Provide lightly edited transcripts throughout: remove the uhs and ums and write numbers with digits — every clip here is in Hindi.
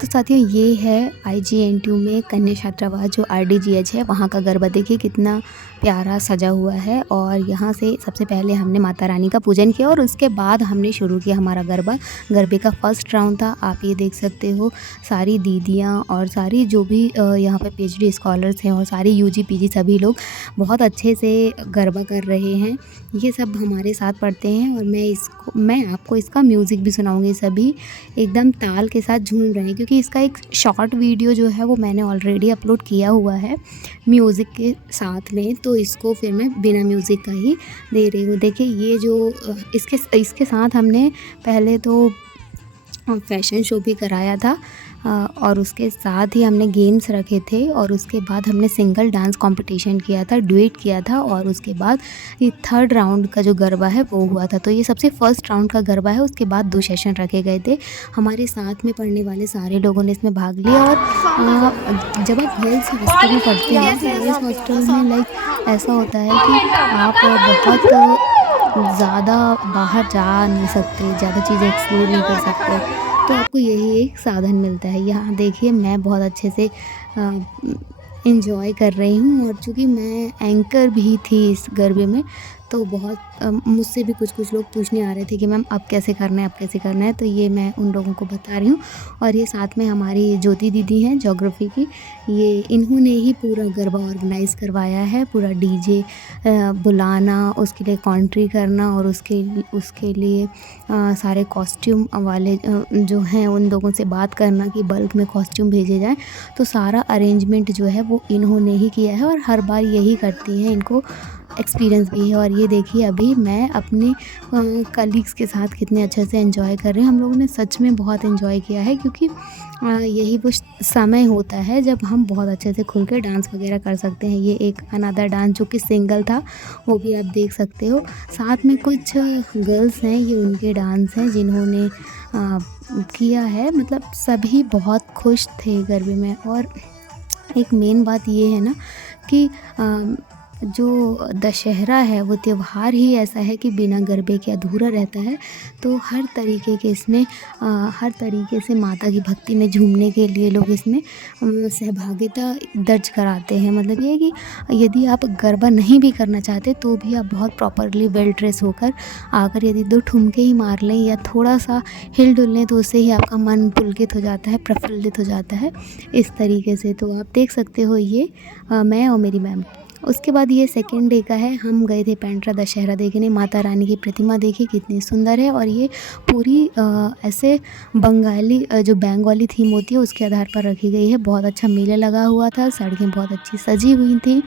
तो साथियों ये है IGNTU में कन्या छात्रावास जो RDGH है, वहाँ का गरबा देखिए कितना प्यारा सजा हुआ है। और यहाँ से सबसे पहले हमने माता रानी का पूजन किया और उसके बाद हमने शुरू किया हमारा गरबा। गरबे का फर्स्ट राउंड था, आप ये देख सकते हो सारी दीदियाँ और सारी जो भी यहाँ पे PhD स्कॉलर्स हैं और सारी UG PG सभी लोग बहुत अच्छे से गरबा कर रहे हैं। ये सब हमारे साथ पढ़ते हैं और मैं आपको इसका म्यूज़िक भी सुनाऊँगी। सभी एकदम ताल के साथ झूम रहे हैं क्योंकि इसका एक शॉर्ट वीडियो जो है वो मैंने ऑलरेडी अपलोड किया हुआ है म्यूज़िक के साथ में, तो इसको फिर मैं बिना म्यूज़िक का ही दे रही हूँ। देखिए ये जो इसके साथ हमने पहले तो फैशन शो भी कराया था और उसके साथ ही हमने गेम्स रखे थे और उसके बाद हमने सिंगल डांस कंपटीशन किया था, डुएट किया था और उसके बाद ये थर्ड राउंड का जो गरबा है वो हुआ था। तो ये सबसे फर्स्ट राउंड का गरबा है। उसके बाद 2 सेशन रखे गए थे। हमारे साथ में पढ़ने वाले सारे लोगों ने इसमें भाग लिया। और जब आप गर्ल्स हॉस्टल में पढ़ते हैं तो गर्ल्स हॉस्टल में लाइक ऐसा होता है कि आप बहुत ज़्यादा बाहर जा नहीं सकते, ज़्यादा चीज़ें एक्सप्लोर नहीं कर सकते, तो आपको यही एक साधन मिलता है। यहाँ देखिए मैं बहुत अच्छे से एंजॉय कर रही हूँ और चूँकि मैं एंकर भी थी इस गरबे में, तो बहुत मुझसे भी कुछ लोग पूछने आ रहे थे कि मैम अब कैसे करना है, अब कैसे करना है, तो ये मैं उन लोगों को बता रही हूँ। और ये साथ में हमारी ज्योति दीदी हैं ज्योग्राफी की, ये इन्होंने ही पूरा गरबा ऑर्गेनाइज़ करवाया है। पूरा डीजे बुलाना, उसके लिए कॉन्ट्री करना और उसके लिए सारे कॉस्ट्यूम वाले जो हैं उन लोगों से बात करना कि बल्क में कॉस्ट्यूम भेजे जाएँ। तो सारा अरेंजमेंट जो है वो इन्होंने ही किया है और हर बार यही करती हैं, इनको एक्सपीरियंस भी है। और ये देखिए अभी मैं अपने कलीग्स के साथ कितने अच्छे से एंजॉय कर रहे हैं। हम लोगों ने सच में बहुत एंजॉय किया है क्योंकि यही वो समय होता है जब हम बहुत अच्छे से खुल के डांस वगैरह कर सकते हैं। ये एक अनदर डांस जो कि सिंगल था, वो भी आप देख सकते हो। साथ में कुछ गर्ल्स हैं, ये उनके डांस हैं जिन्होंने किया है। मतलब सभी बहुत खुश थे गरबे में। और एक मेन बात ये है ना कि जो दशहरा है वो त्यौहार ही ऐसा है कि बिना गरबे के अधूरा रहता है। तो हर तरीके के इसमें हर तरीके से माता की भक्ति में झूमने के लिए लोग इसमें सहभागिता दर्ज कराते हैं। मतलब ये है कि यदि आप गरबा नहीं भी करना चाहते तो भी आप बहुत प्रॉपरली वेल ड्रेस होकर आकर यदि 2 ठुमके ही मार लें या थोड़ा सा हिल डुल लें तो उससे ही आपका मन पुलकित हो जाता है, प्रफुल्लित हो जाता है इस तरीके से। तो आप देख सकते हो ये मैं और मेरी मैम। उसके बाद ये सेकेंड डे का है, हम गए थे पेंड्रा दशहरा देखने। माता रानी की प्रतिमा देखिए कितनी सुंदर है और ये पूरी ऐसे बंगाली जो बंगाली थीम होती है उसके आधार पर रखी गई है। बहुत अच्छा मेला लगा हुआ था, सड़कें बहुत अच्छी सजी हुई थी।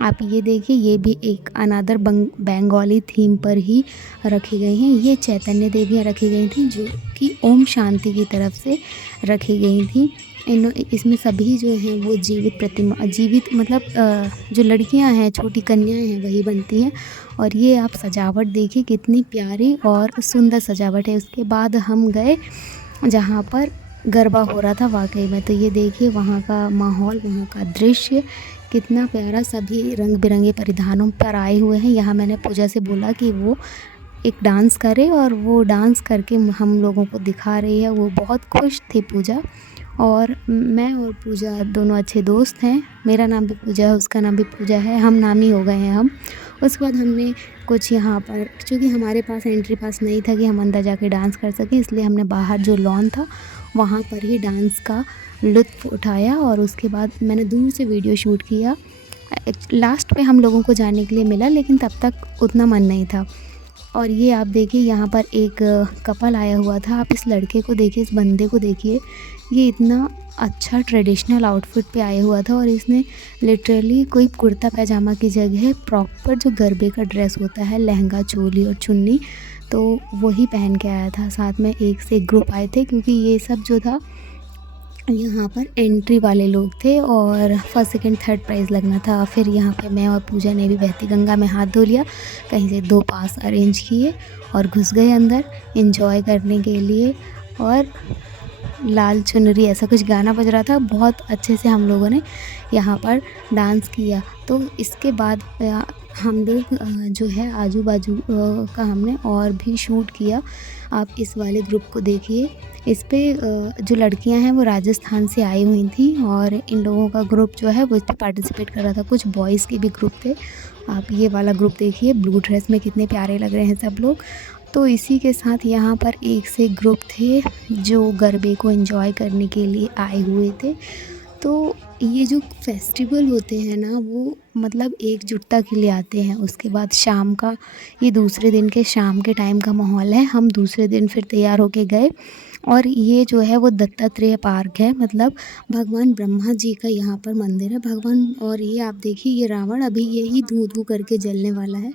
आप ये देखिए ये भी एक अनदर बंगाली थीम पर ही रखी गई हैं। ये चैतन्य देवियाँ रखी गई थी जो कि ओम शांति की तरफ से रखी गई थी। इसमें सभी जो हैं वो जीवित प्रतिमा, जीवित मतलब जो लड़कियां हैं, छोटी कन्याएं हैं, वही बनती हैं। और ये आप सजावट देखिए कितनी प्यारी और सुंदर सजावट है। उसके बाद हम गए जहाँ पर गरबा हो रहा था वाकई में। तो ये देखिए वहाँ का माहौल, वहाँ का दृश्य कितना प्यारा। सभी रंग बिरंगे परिधानों पर आए हुए हैं। यहाँ मैंने पूजा से बोला कि वो एक डांस करे और वो डांस करके हम लोगों को दिखा रही है। वो बहुत खुश थी पूजा। और मैं और पूजा दोनों अच्छे दोस्त हैं। मेरा नाम भी पूजा है, उसका नाम भी पूजा है, हम नामी हो गए हैं हम। उसके बाद हमने कुछ यहाँ पर, क्योंकि हमारे पास एंट्री पास नहीं था कि हम अंदर जाके डांस कर सकें, इसलिए हमने बाहर जो लॉन था वहाँ पर ही डांस का लुत्फ़ उठाया। और उसके बाद मैंने दूर से वीडियो शूट किया। लास्ट पे हम लोगों को जाने के लिए मिला लेकिन तब तक उतना मन नहीं था। और ये आप देखिए यहाँ पर एक कपल आया हुआ था। आप इस लड़के को देखिए, इस बंदे को देखिए, ये इतना अच्छा ट्रेडिशनल आउटफिट पे आया हुआ था और इसने लिटरली कोई कुर्ता पैजामा की जगह प्रॉपर जो गरबे का ड्रेस होता है, लहंगा चोली और चुन्नी, तो वही पहन के आया था। साथ में एक से एक ग्रुप आए थे क्योंकि ये सब जो था यहाँ पर एंट्री वाले लोग थे और फर्स्ट सेकंड थर्ड प्राइज़ लगना था। फिर यहाँ पे मैं और पूजा ने भी बहती गंगा में हाथ धो लिया, कहीं से 2 पास अरेंज किए और घुस गए अंदर एंजॉय करने के लिए। और लाल चुनरी ऐसा कुछ गाना बज रहा था, बहुत अच्छे से हम लोगों ने यहाँ पर डांस किया। तो इसके बाद हम लोग जो है आजू-बाजू का हमने और भी शूट किया। आप इस वाले ग्रुप को देखिए। इस पे जो लड़कियां हैं वो राजस्थान से आई हुई थी और इन लोगों का ग्रुप जो है वो इस पे पार्टिसिपेट कर रहा था। कुछ बॉयज़ के भी ग्रुप थे। आप ये वाला ग्रुप देखिए, ब्लू ड्रेस में कितने प्यारे लग रहे हैं सब लोग। तो इसी के साथ यहाँ पर एक से एक ग्रुप थे जो गरबे को एंजॉय करने के लिए आए हुए थे। तो ये जो फेस्टिवल होते हैं ना वो मतलब एकजुटता के लिए आते हैं। उसके बाद शाम का ये दूसरे दिन के शाम के टाइम का माहौल है। हम दूसरे दिन फिर तैयार होके गए और ये जो है वो दत्तात्रेय पार्क है, मतलब भगवान ब्रह्मा जी का यहाँ पर मंदिर है भगवान। और ये आप देखिए ये रावण अभी यही धू-धू करके जलने वाला है।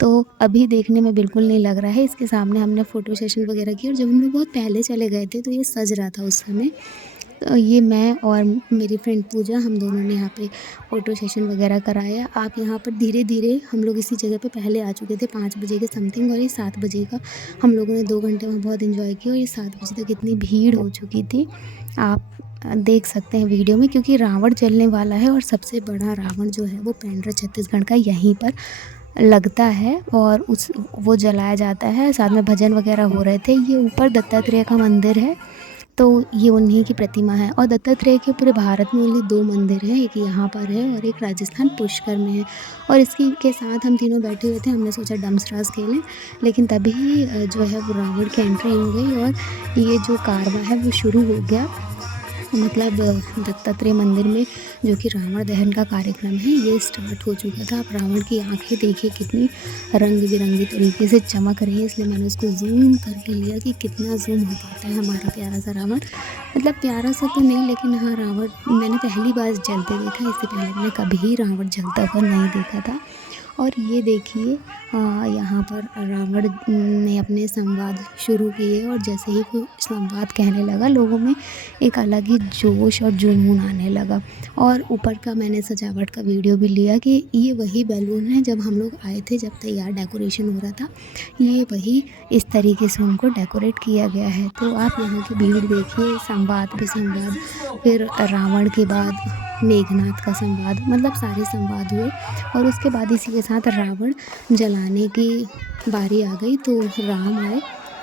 तो अभी देखने में बिल्कुल नहीं लग रहा है। इसके सामने हमने फ़ोटो सेशन वगैरह की और जब हम लोग बहुत पहले चले गए थे तो ये सज रहा था उस समय। ये मैं और मेरी फ्रेंड पूजा हम दोनों ने यहाँ पे फ़ोटो सेशन वगैरह कराया। आप यहाँ पर धीरे-धीरे हम लोग इसी जगह पे पहले आ चुके थे 5 बजे के समथिंग और ये 7 बजे का हम लोगों ने 2 घंटे में बहुत एन्जॉय किया और ये 7 बजे तक इतनी भीड़ हो चुकी थी। आप देख सकते हैं वीडियो में, क्योंकि रावण जलने वाला है और सबसे बड़ा रावण जो है वो पेंड्रा छत्तीसगढ़ का यहीं पर लगता है और उस वो जलाया जाता है। साथ में भजन वगैरह हो रहे थे। ये ऊपर दत्तात्रेय का मंदिर है। तो ये उन्हीं की प्रतिमा है और दत्तात्रेय के पूरे भारत में ओनली 2 मंदिर हैं, एक यहाँ पर है और एक राजस्थान पुष्कर में है। और इसी के साथ हम तीनों बैठे हुए थे, हमने सोचा डमसराज खेलें, लेकिन तभी जो है वो रावण की एंट्री हो गई और ये जो कारवां है वो शुरू हो गया। मतलब दत्तात्रेय मंदिर में जो कि रावण दहन का कार्यक्रम है ये स्टार्ट हो चुका था। आप रावण की आँखें देखिए कितनी रंग-बिरंगी तरीके से चमक रही है, इसलिए मैंने उसको ज़ूम करके लिया कि कितना ज़ूम हो पाता है हमारा प्यारा सा रावण। मतलब प्यारा सा तो नहीं, लेकिन हाँ, रावण मैंने पहली बार जलते देखा, इससे पहले मैंने कभी रावण जलता हुआ नहीं देखा था। और ये देखिए यहाँ पर रावण ने अपने संवाद शुरू किए और जैसे ही वो संवाद कहने लगा लोगों में एक अलग ही जोश और जुनून आने लगा। और ऊपर का मैंने सजावट का वीडियो भी लिया कि ये वही बैलून है जब हम लोग आए थे, जब तैयार डेकोरेशन हो रहा था, ये वही इस तरीके से उनको डेकोरेट किया गया है। तो आप यहाँ की भीड़ देखिए, संवाद पे संवाद, फिर रावण के बाद मेघनाथ का संवाद, मतलब सारे संवाद हुए और उसके बाद इसी के साथ रावण जलाने की बारी आ गई। तो राम आए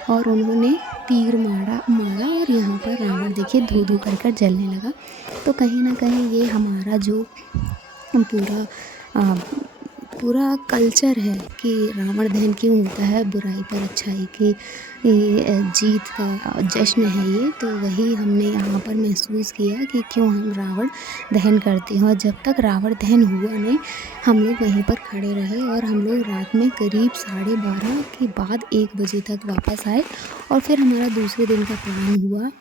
और उन्होंने तीर मारा मारा और यहाँ पर रावण देखिए धू-धू कर जलने लगा। तो कहीं न कहीं ये हमारा जो पूरा अ, पूरा कल्चर है कि रावण दहन क्यों होता है, बुराई पर अच्छाई की जीत का जश्न है ये। तो वही हमने यहाँ पर महसूस किया कि क्यों हम रावण दहन करते हैं। और जब तक रावण दहन हुआ नहीं, हम लोग वहीं पर खड़े रहे और हम लोग रात में करीब 12:30 के बाद 1 बजे तक वापस आए। और फिर हमारा दूसरे दिन का प्लान हुआ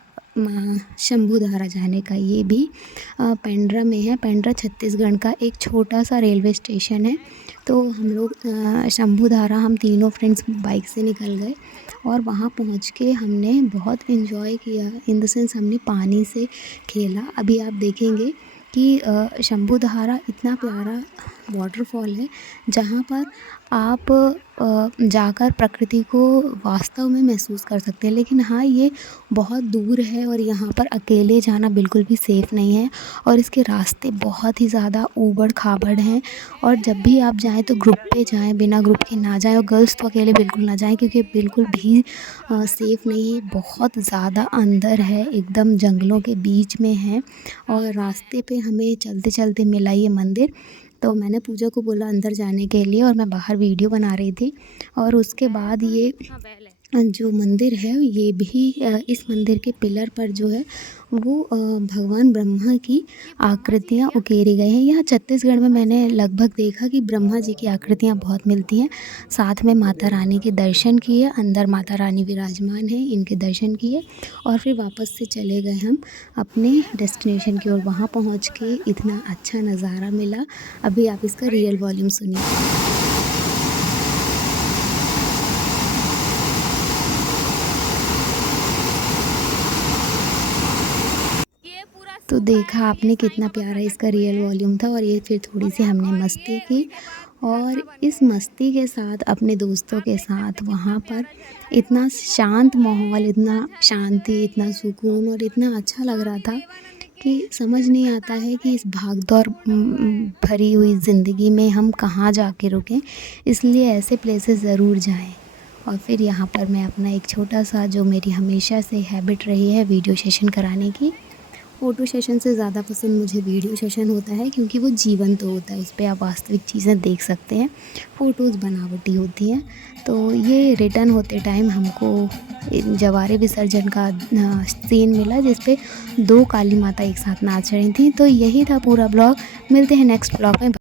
शंभूधारा जाने का। ये भी पेंड्रा में है। पेंड्रा छत्तीसगढ़ का एक छोटा सा रेलवे स्टेशन है। तो हम लोग शंभूधारा हम तीनों फ्रेंड्स बाइक से निकल गए और वहाँ पहुँच के हमने बहुत एंजॉय किया। इन द सेंस हमने पानी से खेला। अभी आप देखेंगे कि शंभूधारा इतना प्यारा वाटरफॉल है जहाँ पर आप जाकर प्रकृति को वास्तव में महसूस कर सकते हैं। लेकिन हाँ, ये बहुत दूर है और यहाँ पर अकेले जाना बिल्कुल भी सेफ़ नहीं है और इसके रास्ते बहुत ही ज़्यादा ऊबड़-खाबड़ हैं। और जब भी आप जाएँ तो ग्रुप पे जाएँ, बिना ग्रुप के ना जाएँ और गर्ल्स तो अकेले बिल्कुल ना जाएँ, क्योंकि बिल्कुल भी सेफ़ नहीं है। बहुत ज़्यादा अंदर है, एकदम जंगलों के बीच में है और रास्ते पे हमें चलते-चलते मिला ये मंदिर। तो मैंने पूजा को बोला अंदर जाने के लिए और मैं बाहर वीडियो बना रही थी। और उसके बाद ये जो मंदिर है ये भी इस मंदिर के पिलर पर जो है वो भगवान ब्रह्मा की आकृतियाँ उकेरी गई हैं। यहाँ छत्तीसगढ़ में मैंने लगभग देखा कि ब्रह्मा जी की आकृतियाँ बहुत मिलती हैं। साथ में माता रानी के दर्शन किए, अंदर माता रानी विराजमान हैं, इनके दर्शन किए और फिर वापस से चले गए हम अपने डेस्टिनेशन की ओर। वहाँ पहुँच के इतना अच्छा नज़ारा मिला। अभी आप इसका रियल वॉल्यूम सुनिए। तो देखा आपने कितना प्यारा इसका रियल वॉल्यूम था। और ये फिर थोड़ी-सी हमने मस्ती की और इस मस्ती के साथ अपने दोस्तों के साथ वहाँ पर इतना शांत माहौल, इतना शांति, इतना सुकून और इतना अच्छा लग रहा था कि समझ नहीं आता है कि इस भाग-दौड़ भरी हुई ज़िंदगी में हम कहाँ जाके रुकें, इसलिए ऐसे प्लेसेस ज़रूर जाएँ। और फिर यहाँ पर मैं अपना एक छोटा-सा जो मेरी हमेशा से हैबिट रही है वीडियो सेशन कराने की, फ़ोटो सेशन से ज़्यादा पसंद मुझे वीडियो सेशन होता है क्योंकि वो जीवंत होता है, उस पे आप वास्तविक चीज़ें देख सकते हैं। फ़ोटोज़ बनावटी होती हैं। तो ये रिटर्न होते टाइम हमको जवारे विसर्जन का सीन मिला जिस पे 2 काली माता एक साथ नाच रही थीं। तो यही था पूरा ब्लॉग। मिलते हैं नेक्स्ट ब्लॉग में।